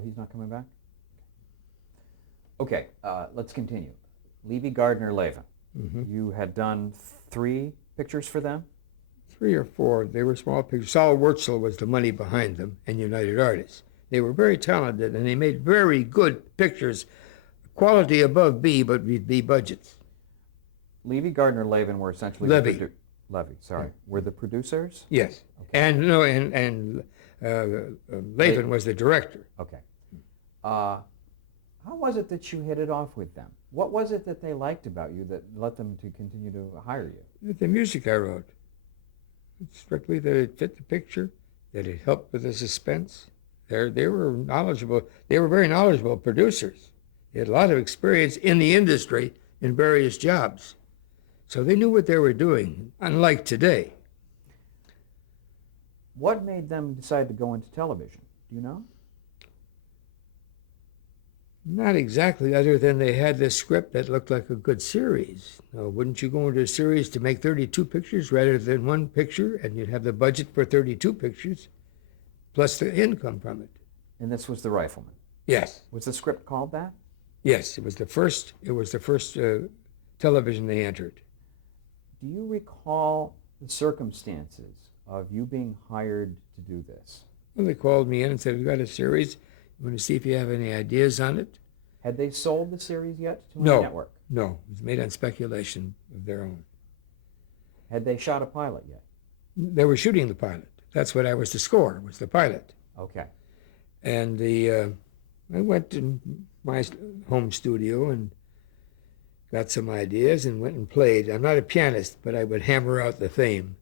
Oh, he's not coming back? Okay, let's continue. Levy Gardner Lavin. Mm-hmm. You had done 3 pictures for them? 3 or 4. They were small pictures. Saul Wurtzel was the money behind them, and United Artists. They were very talented, and they made very good pictures, quality above B, but with B budgets. Levy Gardner Lavin were essentially Levy, sorry. Yeah. Were the producers? Yes, Okay. and Lavin was the director. Okay. How was it that you hit it off with them? What was it that they liked about you that led them to continue to hire you? The music I wrote, strictly that it fit the picture, that it helped with the suspense. They were knowledgeable. They were very knowledgeable producers. They had a lot of experience in the industry in various jobs. So they knew what they were doing, unlike today. What made them decide to go into television? Do you know? Not exactly, other than they had this script that looked like a good series. Now, wouldn't you go into a series to make 32 pictures rather than 1 picture, and you'd have the budget for 32 pictures, plus the income from it? And this was The Rifleman. Yes. Was the script called that? Yes, it was the first. It was the first television they entered. Do you recall the circumstances of you being hired to do this? Well, they called me in and said, "We've got a series. You want to see if you have any ideas on it?" Had they sold the series yet to No. any network? No, it was made on speculation of their own. Had they shot a pilot yet? They were shooting the pilot. That's what I was to score, was the pilot. Okay. And I went to my home studio and got some ideas and went and played. I'm not a pianist, but I would hammer out the theme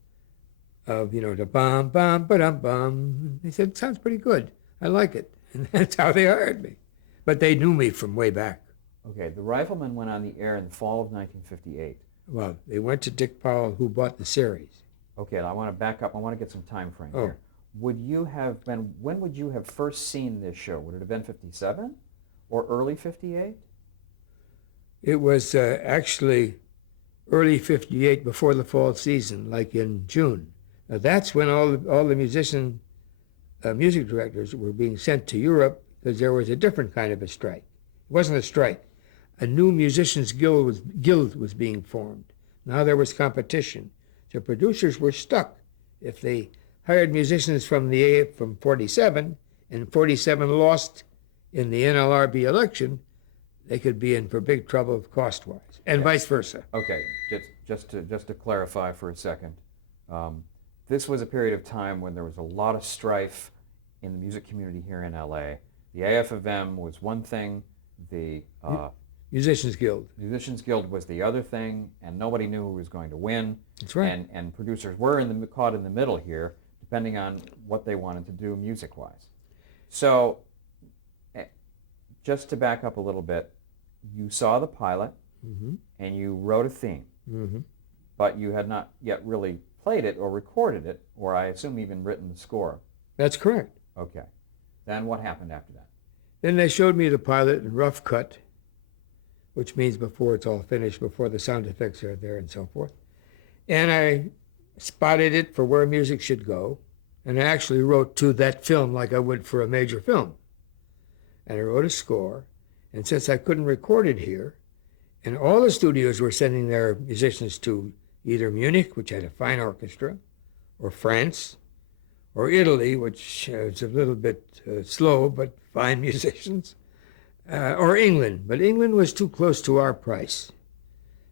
of, the bum, bum, ba-dum, bum. They said, "Sounds pretty good. I like it." And that's how they hired me. But they knew me from way back. Okay, The Rifleman went on the air in the fall of 1958. Well, they went to Dick Powell, who bought the series. Okay, I want to back up. I want to get some time frame Oh. here. When would you have first seen this show? Would it have been 57 or early 58? It was actually early 58 before the fall season, like in June. Now, that's when all the music directors were being sent to Europe because there was a different kind of a strike. It wasn't a strike. A new musicians guild was being formed. Now there was competition. So producers were stuck. If they hired musicians from 47 and 47 lost in the NLRB election, they could be in for big trouble cost-wise, and vice versa. Okay, just to clarify for a second, this was a period of time when there was a lot of strife in the music community here in LA. The AFM was one thing, the Musicians Guild. Musicians Guild was the other thing, and nobody knew who was going to win. That's right. And producers were caught in the middle here, depending on what they wanted to do music-wise. So, just to back up a little bit, you saw the pilot, Mm-hmm. and you wrote a theme, Mm-hmm. but you had not yet really played it or recorded it, or I assume even written the score. That's correct. Okay. Then what happened after that? Then they showed me the pilot in rough cut, which means before it's all finished, before the sound effects are there and so forth. And I spotted it for where music should go, and I actually wrote to that film like I would for a major film. And I wrote a score, and since I couldn't record it here, and all the studios were sending their musicians to either Munich, which had a fine orchestra, or France, or Italy, which is a little bit slow, but fine musicians, or England. But England was too close to our price.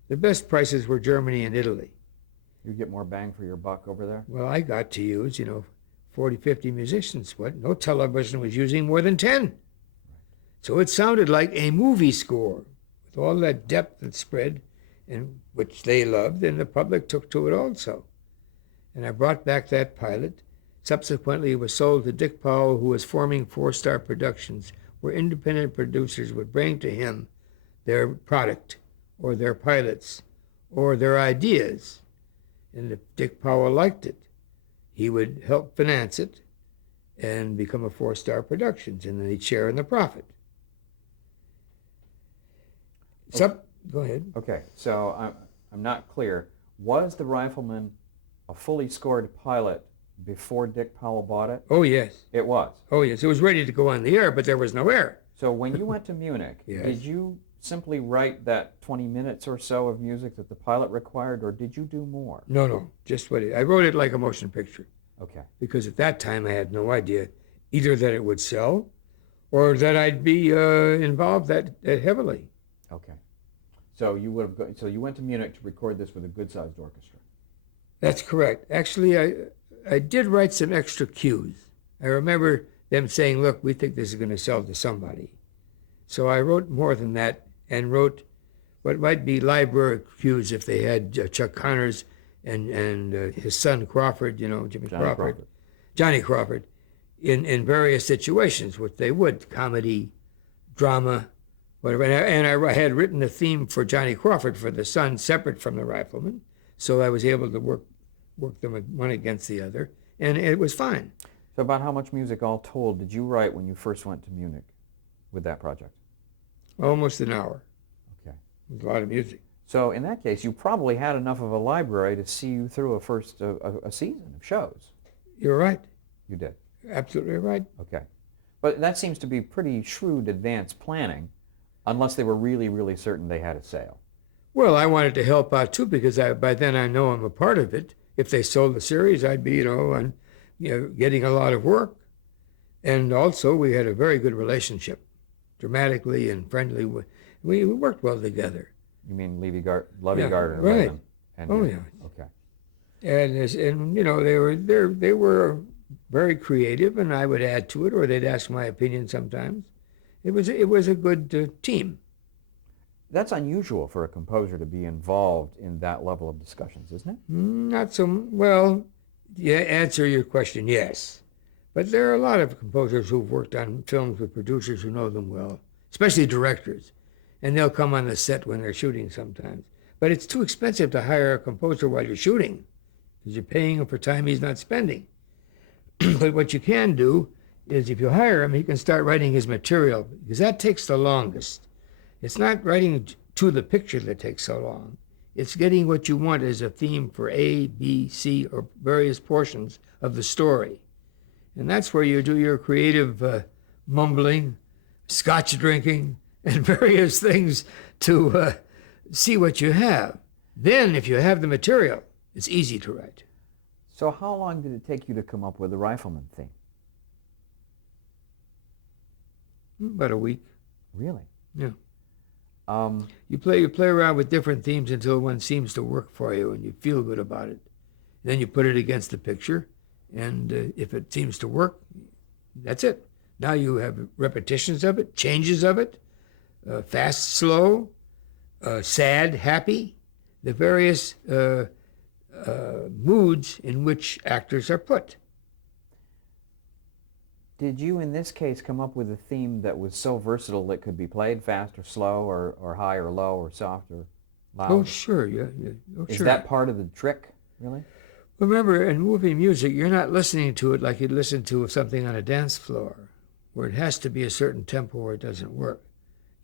The best prices were Germany and Italy. You get more bang for your buck over there? Well, I got to use, 40, 50 musicians. What? No television was using more than 10. So it sounded like a movie score, with all that depth and spread, and which they loved, and the public took to it also. And I brought back that pilot. Subsequently, it was sold to Dick Powell, who was forming Four Star Productions, where independent producers would bring to him their product, or their pilots, or their ideas. And if Dick Powell liked it, he would help finance it and become a Four Star Productions, and then he'd share in the profit. Go ahead. Okay, so I'm not clear. Was The Rifleman a fully scored pilot before Dick Powell bought it? Oh, yes. It was. Oh, yes. It was ready to go on the air, but there was no air. So when you went to Munich, Yes. did you simply write that 20 minutes or so of music that the pilot required, or did you do more? No. Just I wrote it like a motion picture Okay. because at that time I had no idea either that it would sell or that I'd be involved that heavily. Okay. So you went to Munich to record this with a good-sized orchestra. That's correct. Actually, I did write some extra cues. I remember them saying, look, we think this is going to sell to somebody. So I wrote more than that and wrote what might be library cues if they had Chuck Connors and his son Crawford, Johnny Crawford, in various situations, which they would, comedy, drama, whatever. And I had written a theme for Johnny Crawford for the son separate from the Rifleman, so I was able to work them one against the other, and it was fine. So about how much music all told did you write when you first went to Munich with that project? Almost an hour. Okay. It was a lot of music. So in that case, you probably had enough of a library to see you through a season of shows. You're right. You did. Absolutely right. Okay. But that seems to be pretty shrewd advanced planning, unless they were really, really certain they had a sale. Well, I wanted to help out too because by then I know I'm a part of it. If they sold the series, I'd be, getting a lot of work. And also, we had a very good relationship, dramatically and friendly. We worked well together. You mean Lovey Gardner? Right. And Oh, yeah. Okay. And they were very creative, and I would add to it, or they'd ask my opinion sometimes. It was a good team. That's unusual for a composer to be involved in that level of discussions, isn't it? Not so well. Yeah, answer your question, yes. But there are a lot of composers who've worked on films with producers who know them well, especially directors. And they'll come on the set when they're shooting sometimes. But it's too expensive to hire a composer while you're shooting because you're paying him for time he's not spending. But what you can do is if you hire him, he can start writing his material because that takes the longest. It's not writing to the picture that takes so long. It's getting what you want as a theme for A, B, C, or various portions of the story. And that's where you do your creative mumbling, scotch drinking, and various things to see what you have. Then, if you have the material, it's easy to write. So how long did it take you to come up with the Rifleman theme? About a week. Really? Yeah. You play around with different themes until one seems to work for you and you feel good about it. Then you put it against the picture, and if it seems to work, that's it. Now you have repetitions of it, changes of it, fast, slow, sad, happy, the various moods in which actors are put. Did you, in this case, come up with a theme that was so versatile it could be played fast or slow or high or low or soft or loud? Oh, sure, yeah. Oh, Is sure. that part of the trick, really? Remember, in movie music, you're not listening to it like you'd listen to something on a dance floor, where it has to be a certain tempo or it doesn't work.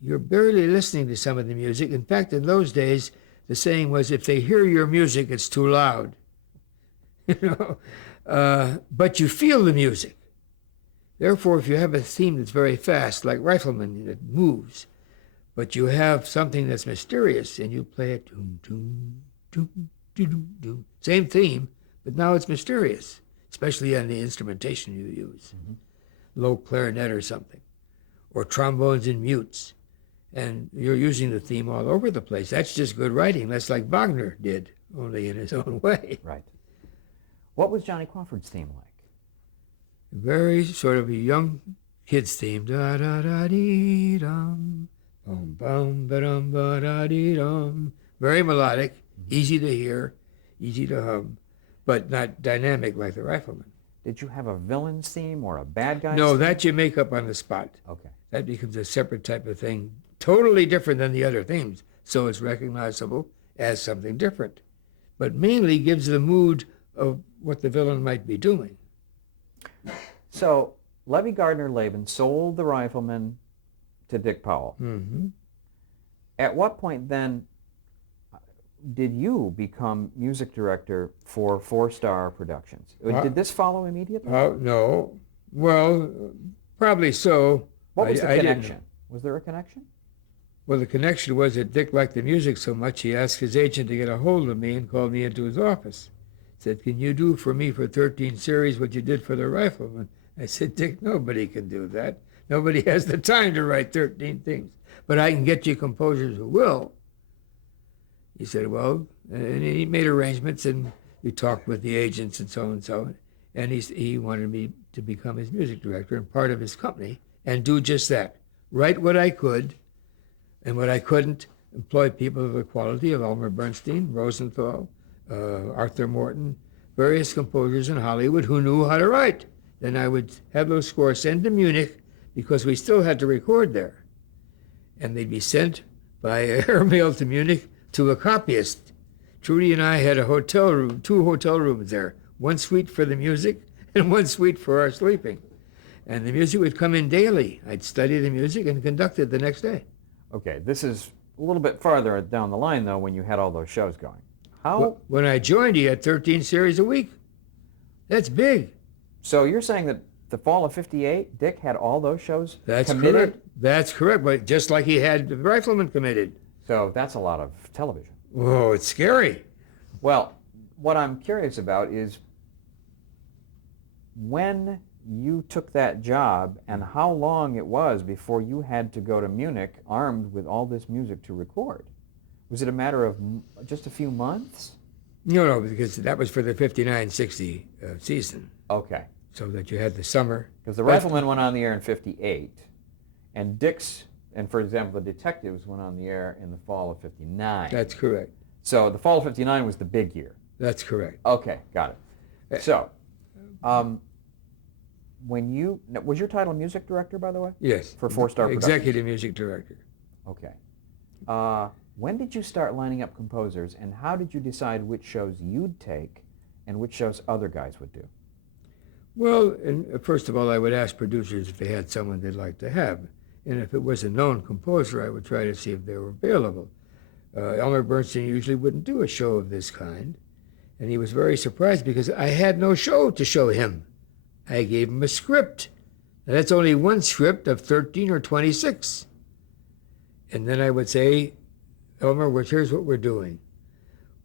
You're barely listening to some of the music. In fact, in those days, the saying was, if they hear your music, it's too loud. But you feel the music. Therefore, if you have a theme that's very fast, like Rifleman, it moves, but you have something that's mysterious, and you play it, doom, doom, doom, doom, doom. Same theme, but now it's mysterious, especially on the instrumentation you use. Mm-hmm. Low clarinet or something, or trombones and mutes. And you're using the theme all over the place. That's just good writing. That's like Wagner did, only in his own way. Right. What was Johnny Crawford's theme like? Very sort of a young kid's theme. Da da da dee dum, bum bum ba dum ba da dee dum. Very melodic, easy to hear, easy to hum, but not dynamic like the Rifleman. Did you have a villain's theme or a bad guy's No, theme? that you make up on the spot. Okay. That becomes a separate type of thing, totally different than the other themes. So it's recognizable as something different, but mainly gives the mood of what the villain might be doing. So, Lovey Gardner Laban sold the Rifleman to Dick Powell. Mm-hmm. At what point then, did you become music director for Four Star Productions? Did this follow immediately? No. Well, probably so. What was the I didn't know. connection? Was there a connection? Well, the connection was that Dick liked the music so much, he asked his agent to get a hold of me and called me into his office. Said, "Can you do for me for 13 series what you did for the Rifleman?" I said, "Dick, nobody can do that. Nobody has the time to write 13 things. But I can get you composers who will." He said, "Well," and he made arrangements, and we talked with the agents and so on and so on. And he wanted me to become his music director and part of his company and do just that. Write what I could, and what I couldn't, employ people of the quality of Elmer Bernstein, Rosenthal, Arthur Morton, various composers in Hollywood who knew how to write. Then I would have those scores sent to Munich because we still had to record there. And they'd be sent by airmail to Munich to a copyist. Trudy and I had a hotel room, 2 hotel rooms there, 1 suite for the music and 1 suite for our sleeping. And the music would come in daily. I'd study the music and conduct it the next day. Okay, this is a little bit farther down the line, though, when you had all those shows going. How? When I joined, he had 13 series a week. That's big. So you're saying that the fall of '58, Dick had all those shows That's committed? correct. That's correct. But just like he had the Rifleman committed. So that's a lot of television. Whoa, it's scary. Well, what I'm curious about is when you took that job and how long it was before you had to go to Munich armed with all this music to record. Was it a matter of just a few months? No, because that was for the 59-60 season. Okay. So that you had the summer. Because the Rifleman went on the air in '58, and Dick's, and for example, the Detectives went on the air in the fall of '59. That's correct. So the fall of '59 was the big year. That's correct. Okay, got it. So, was your title music director, by the way? Yes. For Four Star Productions? Executive music director. Okay. When did you start lining up composers, and how did you decide which shows you'd take and which shows other guys would do? Well, and first of all, I would ask producers if they had someone they'd like to have. And if it was a known composer, I would try to see if they were available. Elmer Bernstein usually wouldn't do a show of this kind. And he was very surprised because I had no show to show him. I gave him a script. Now, that's only 1 script of 13 or 26. And then I would say, Elmer, here's what we're doing.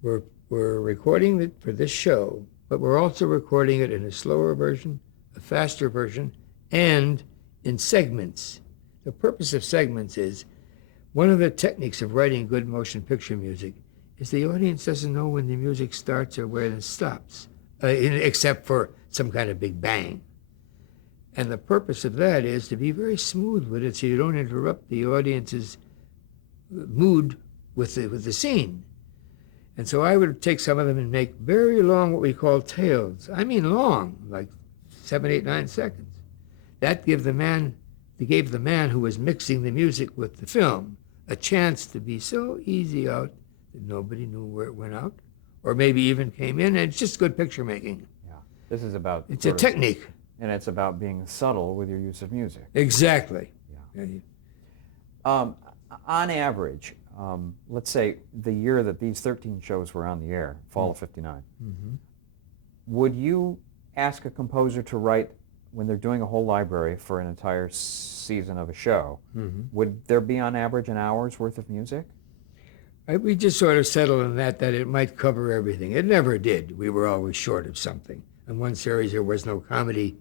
We're recording it for this show, but we're also recording it in a slower version, a faster version, and in segments. The purpose of segments is, one of the techniques of writing good motion picture music is the audience doesn't know when the music starts or where it stops, except for some kind of big bang. And the purpose of that is to be very smooth with it so you don't interrupt the audience's mood with the scene. And so I would take some of them and make very long, what we call tails. I mean long, like 7, 8, 9 seconds. That gave the man who was mixing the music with the film a chance to be so easy out that nobody knew where it went out, or maybe even came in, and it's just good picture making. Yeah, this is about... It's a technique. And it's about being subtle with your use of music. Exactly. Yeah. On average, let's say the year that these 13 shows were on the air, fall of '59, would you ask a composer to write, when they're doing a whole library for an entire season of a show, would there be on average an hour's worth of music? We just sort of settled on that it might cover everything. It never did. We were always short of something. In one series, there was no comedy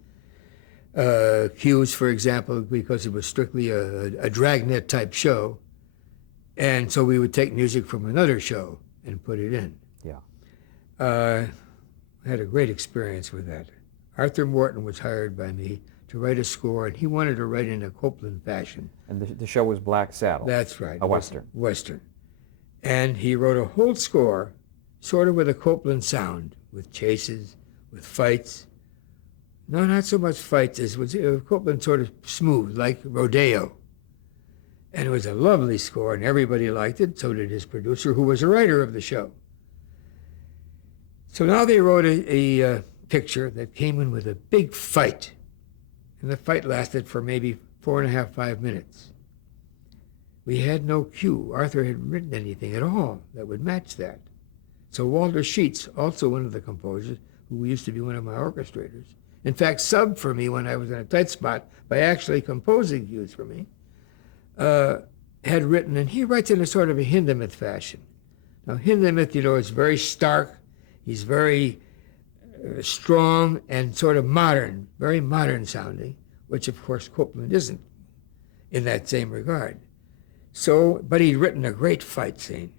cues, for example, because it was strictly a dragnet type show. And so we would take music from another show and put it in. Yeah. I had a great experience with that. Arthur Morton was hired by me to write a score, and he wanted to write in a Copland fashion. And the show was Black Saddle. That's right. A Western. Western. And he wrote a whole score, sort of with a Copland sound, with chases, with fights. No, not so much fights as was Copland sort of smooth, like rodeo. And it was a lovely score, and everybody liked it. So did his producer, who was a writer of the show. So now they wrote a picture that came in with a big fight. And the fight lasted for maybe 4.5, 5 minutes. we had no cue. Arthur hadn't written anything at all that would match that. So Walter Sheets, also one of the composers, who used to be one of my orchestrators, in fact, subbed for me when I was in a tight spot by actually composing cues for me, had written, and he writes in a sort of a Hindemith fashion. Now, Hindemith, is very stark. He's very strong and sort of modern, very modern sounding, which, of course, Copland isn't in that same regard. So, but he'd written a great fight scene.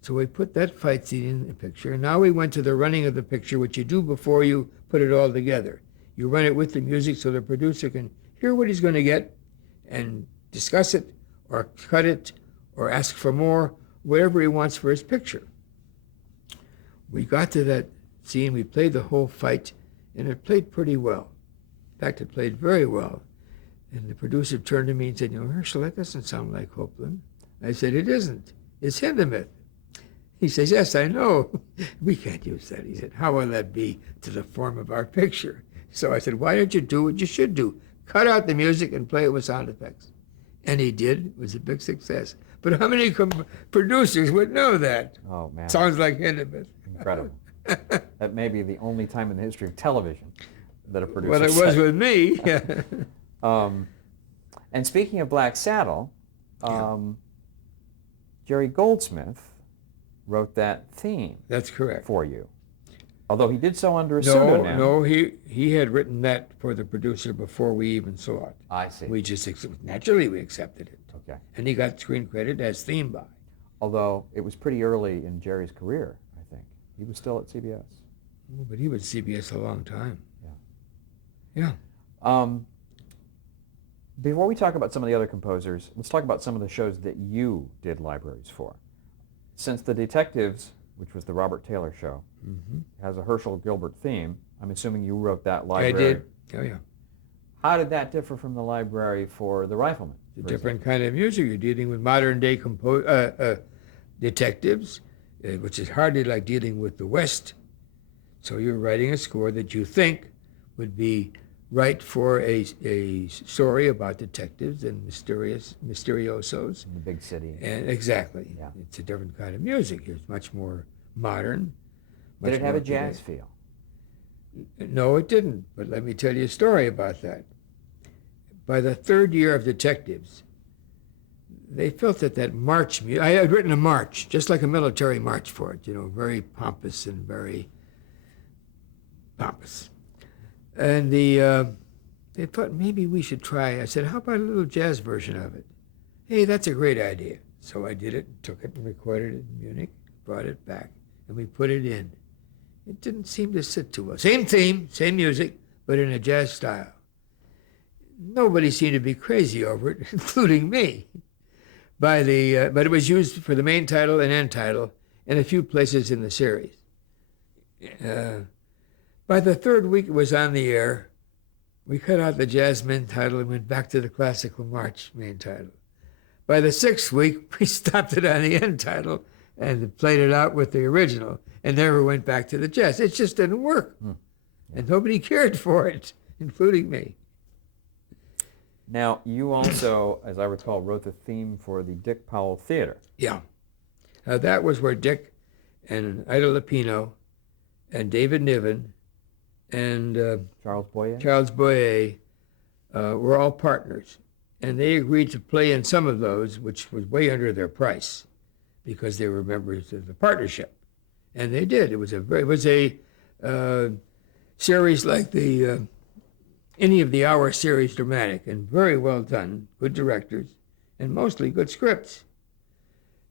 So we put that fight scene in the picture. And now we went to the running of the picture, which you do before you put it all together. You run it with the music so the producer can hear what he's going to get and discuss it or cut it or ask for more, whatever he wants for his picture. We got to that scene, we played the whole fight, and it played pretty well. In fact, it played very well. And the producer turned to me and said, Herschel, that doesn't sound like Copland. I said, it isn't. It's Hindemith. He says, yes, I know. We can't use that. He said, how will that be to the form of our picture? So I said, why don't you do what you should do? Cut out the music and play it with sound effects. And he did. It was a big success. But how many producers would know that? Oh, man. Sounds like Hindemith. Incredible. That may be the only time in the history of television that a producer Well, it was with me. And speaking of Black Saddle, Jerry Goldsmith wrote that theme. That's correct. For you. Although he did so under a pseudonym. No, he had written that for the producer before we even saw it. I see. We just, naturally we accepted it. Okay. And he got screen credit as theme by. Although it was pretty early in Jerry's career, I think. He was still at CBS. Oh, but he was at CBS a long time. Yeah. Before we talk about some of the other composers, let's talk about some of the shows that you did libraries for. Since The Detectives, which was the Robert Taylor show, has a Herschel Gilbert theme, I'm assuming you wrote that library. I did. Oh, yeah. How did that differ from the library for The Rifleman? It's a different kind of music. You're dealing with modern-day detectives, which is hardly like dealing with the West. So you're writing a score that you think would be right for a story about detectives and mysteriosos. In the big city. And exactly. Yeah. It's a different kind of music. It's much more modern. Did it have a jazz feel? No, it didn't. But let me tell you a story about that. By the third year of Detectives, they felt that march, I had written a march, just like a military march for it, very pompous and very pompous. And they thought maybe we should try. I said, how about a little jazz version of it? Hey, that's a great idea. So I did it, took it and recorded it in Munich, brought it back, and we put it in. It didn't seem to sit too well. Same theme, same music, but in a jazz style. Nobody seemed to be crazy over it, including me. But it was used for the main title and end title and a few places in the series. By the third week it was on the air, we cut out the jazz main title and went back to the classical march main title. By the sixth week, we stopped it on the end title and played it out with the original and never went back to the jazz. It just didn't work. And nobody cared for it, including me. Now, you also, as I recall, wrote the theme for the Dick Powell Theater. Yeah. That was where Dick and Ida Lupino and David Niven and Charles Boyer were all partners. And they agreed to play in some of those, which was way under their price, because they were members of the partnership. And they did. It was a series like the any of the Hour series dramatic, and very well done, good directors, and mostly good scripts.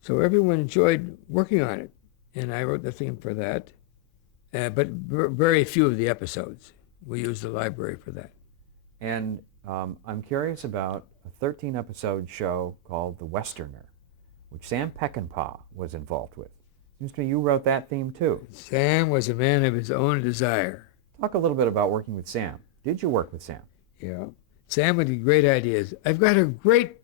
So everyone enjoyed working on it, and I wrote the theme for that. But very few of the episodes. We used the library for that. And I'm curious about a 13-episode show called The Westerner, which Sam Peckinpah was involved with. Seems to me you wrote that theme too. Sam was a man of his own desire. Talk a little bit about working with Sam. Did you work with Sam? Yeah. Sam had great ideas. I've got a great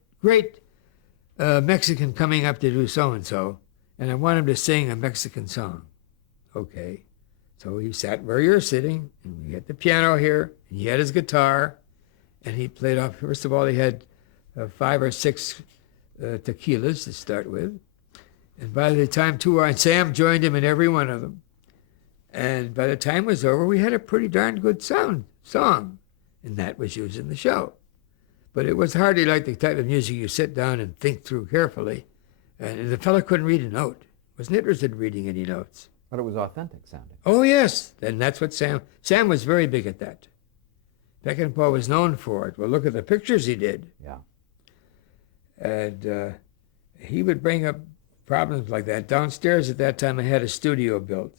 Mexican coming up to do so-and-so, and I want him to sing a Mexican song. Okay. So he sat where you're sitting, and we had the piano here, and he had his guitar, and he played off. First of all, he had 5 or 6 tequilas to start with. And by the time Sam joined him in every one of them. And by the time it was over, we had a pretty darn good song. And that was used in the show. But it was hardly like the type of music you sit down and think through carefully. And the fellow couldn't read a note. Wasn't interested in reading any notes. But it was authentic sounding. Oh, yes. And that's what Sam was very big at that. Peckinpah was known for it. Well, look at the pictures he did. Yeah. And he would bring up problems like that. Downstairs at that time, I had a studio built,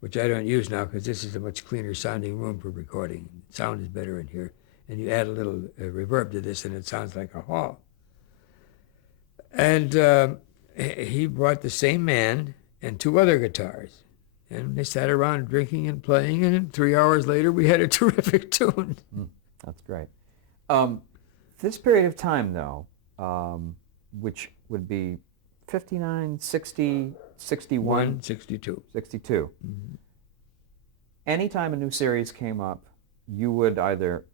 which I don't use now because this is a much cleaner sounding room for recording. Sound is better in here. And you add a little reverb to this and it sounds like a hall. And he brought the same man and 2 other guitars. And they sat around drinking and playing, and 3 hours later we had a terrific tune. That's great. This period of time, though, which would be 59, 60, 61, 62. 62. Anytime a new series came up, you would either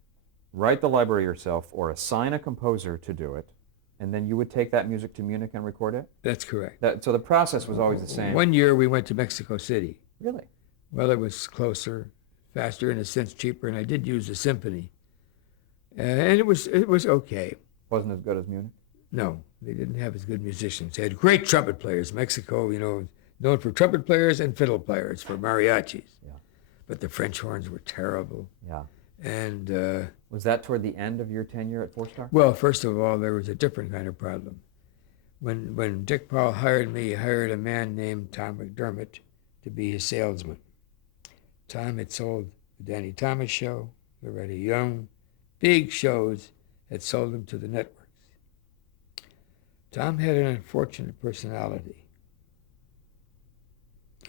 write the library yourself or assign a composer to do it, and then you would take that music to Munich and record it? That's correct. So the process was always the same? One year we went to Mexico City. Really? Well, it was closer, faster, in a sense cheaper, and I did use a symphony. And it was okay. Wasn't as good as Munich? No, they didn't have as good musicians. They had great trumpet players. Mexico, known for trumpet players and fiddle players, for mariachis. Yeah. But the French horns were terrible. Yeah. And was that toward the end of your tenure at 4-Star? well, first of all, there was a different kind of problem. When Dick Powell hired me, he hired a man named Tom McDermott to be his salesman. Tom had sold the Danny Thomas Show, Loretta Young, big shows, had sold them to the networks. Tom had an unfortunate personality.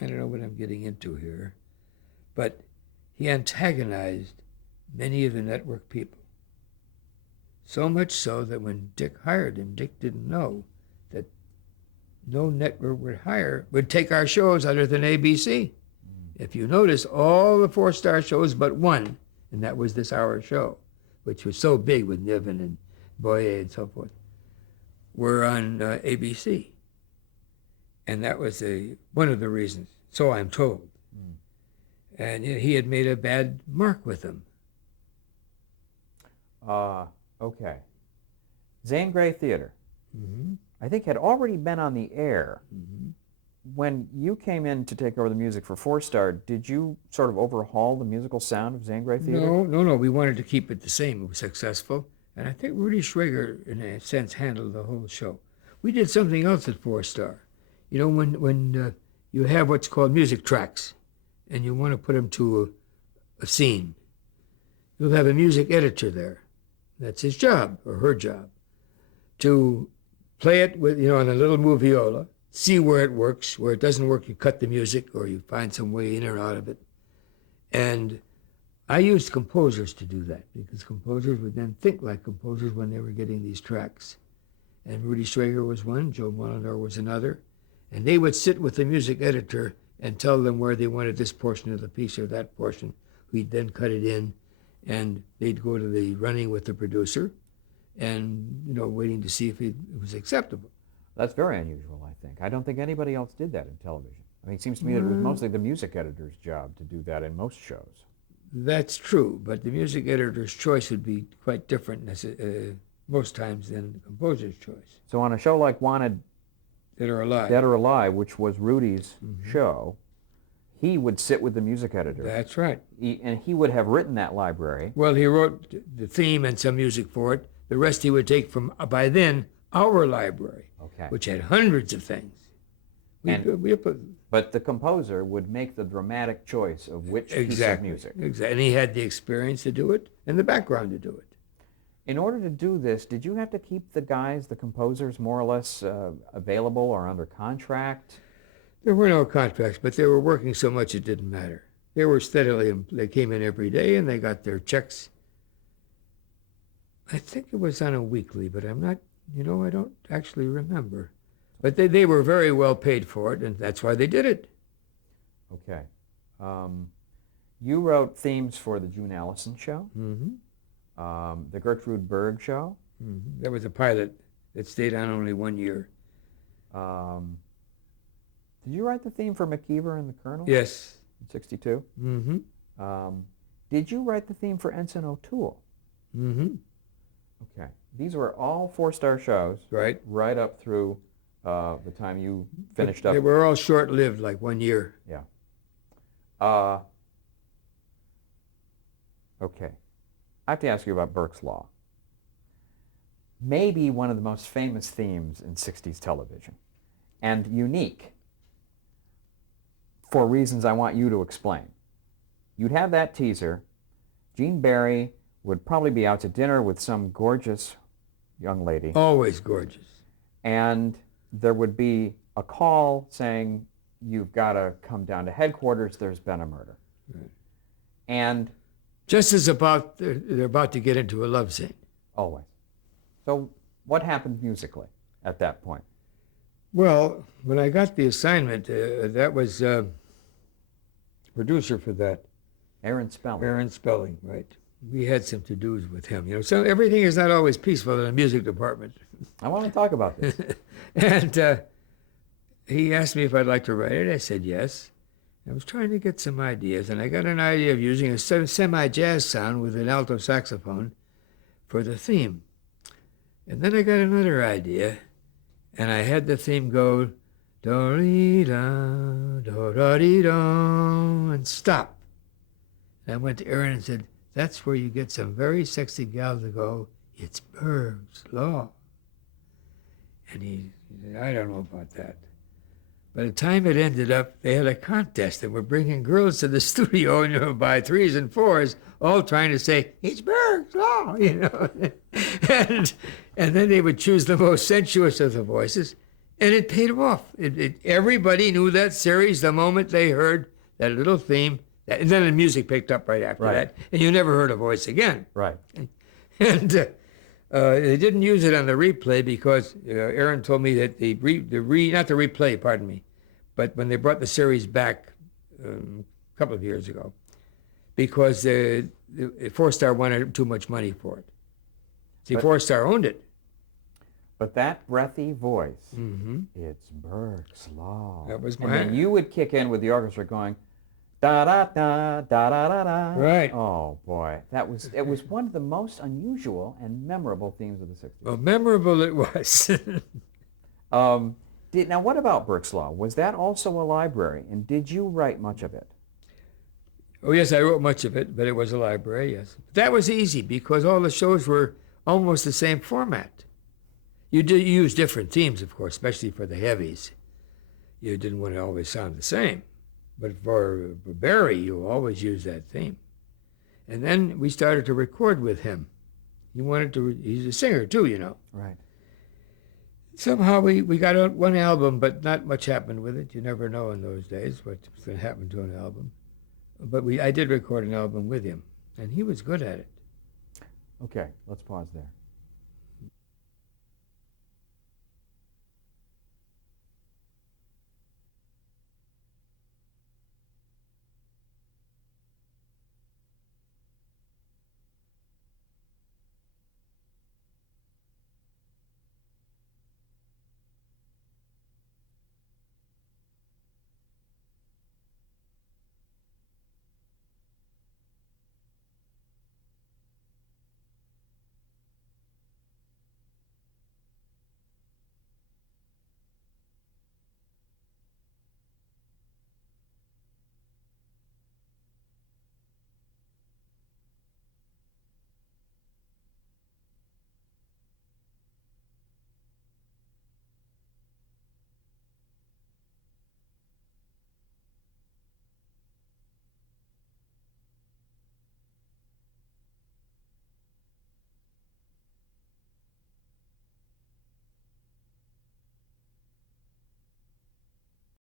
I don't know what I'm getting into here, but he antagonized many of the network people. So much so that when Dick hired him, Dick didn't know that no network would take our shows other than ABC. If you notice, all the 4-Star shows but one, and that was this hour show, which was so big with Niven and Boyer and so forth, were on ABC. And that was one of the reasons, so I'm told. And he had made a bad mark with them. Okay. Zane Grey Theater, I think, had already been on the air. When you came in to take over the music for 4-Star, did you sort of overhaul the musical sound of Zane Grey Theater? No. We wanted to keep it the same. It was successful. And I think Rudy Schrager, in a sense, handled the whole show. We did something else at 4-Star. When you have what's called music tracks, and you want to put them to a scene, you'll have a music editor there. That's his job, or her job, to play it with, on a little moviola, see where it works. Where it doesn't work, you cut the music, or you find some way in or out of it. And I used composers to do that, because composers would then think like composers when they were getting these tracks. And Rudy Schrager was one, Joe Molinor was another. And they would sit with the music editor and tell them where they wanted this portion of the piece or that portion. We'd then cut it in, and they'd go to the running with the producer and, waiting to see if it was acceptable. That's very unusual, I think. I don't think anybody else did that in television. I mean, it seems to me that it was mostly the music editor's job to do that in most shows. That's true, but the music editor's choice would be quite different most times than the composer's choice. So on a show like Wanted Dead or Alive. Dead or Alive, which was Rudy's show, he would sit with the music editor. That's right. And he would have written that library. Well, he wrote the theme and some music for it. The rest he would take from, by then, our library, which had hundreds of things. But the composer would make the dramatic choice of which piece of music. Exactly. And he had the experience to do it and the background to do it. In order to do this, did you have to keep the composers, more or less available or under contract? There were no contracts, but they were working so much it didn't matter. They were they came in every day and they got their checks. I think it was on a weekly, but I'm not, I don't actually remember. But they were very well paid for it, and that's why they did it. Okay. You wrote themes for the June Allison show, the Gertrude Berg show. That was a pilot It stayed on only 1 year. Did you write the theme for McKeever and the Colonel? Yes. In 62? Mm-hmm. Did you write the theme for Ensign O'Toole? Mm-hmm. Okay. These were all 4-star shows. Right. Right up through the time you finished up. They were all short-lived, like 1 year. Yeah. Okay. I have to ask you about Burke's Law. Maybe one of the most famous themes in 60s television, and unique for reasons I want you to explain. You'd have that teaser. Gene Barry would probably be out to dinner with some gorgeous young lady. Always gorgeous. And there would be a call saying, you've got to come down to headquarters, there's been a murder. Right. And just as they're about to get into a love scene. Always. So what happened musically at that point? Well, when I got the assignment, that was producer for that. Aaron Spelling. Aaron Spelling, right. We had some to-dos with him. You know, so everything is not always peaceful in the music department. I want to talk about this. And he asked me if I'd like to write it. I said yes. I was trying to get some ideas, and I got an idea of using a semi-jazz sound with an alto saxophone for the theme. And then I got another idea, and I had the theme go do-dee-da, do-da-dee-da, and stop. And I went to Aaron and said, that's where you get some very sexy gal to go, it's Burke's Law. And he said, I don't know about that. By the time it ended up, they had a contest and were bringing girls to the studio, you know, by 3s and 4s, all trying to say, it's Burke's Law, you know. and then they would choose the most sensuous of the voices, and it paid off. Everybody knew that series the moment they heard that little theme, and then the music picked up right after that, and you never heard a voice again. Right. And they didn't use it on the replay because Aaron told me that not the replay, pardon me, but when they brought the series back a couple of years ago, because the 4-star wanted too much money for it. See, 4-star owned it. But that breathy voice, it's Burke's Law. That was And then you would kick in with the orchestra going, da da da da da da da. Right. Oh boy, it was one of the most unusual and memorable themes of the 60s. Well, memorable it was. Now, what about Burke's Law? Was that also a library, and did you write much of it? Oh yes, I wrote much of it, but it was a library. Yes, that was easy because all the shows were almost the same format. You did use different themes, of course, especially for the heavies. You didn't want to always sound the same. But for Barry, you always use that theme. And then we started to record with him. He's a singer too, you know. Right. Somehow we got out one album, but not much happened with it. You never know in those days what's going to happen to an album. But I did record an album with him, and he was good at it. Okay, let's pause there.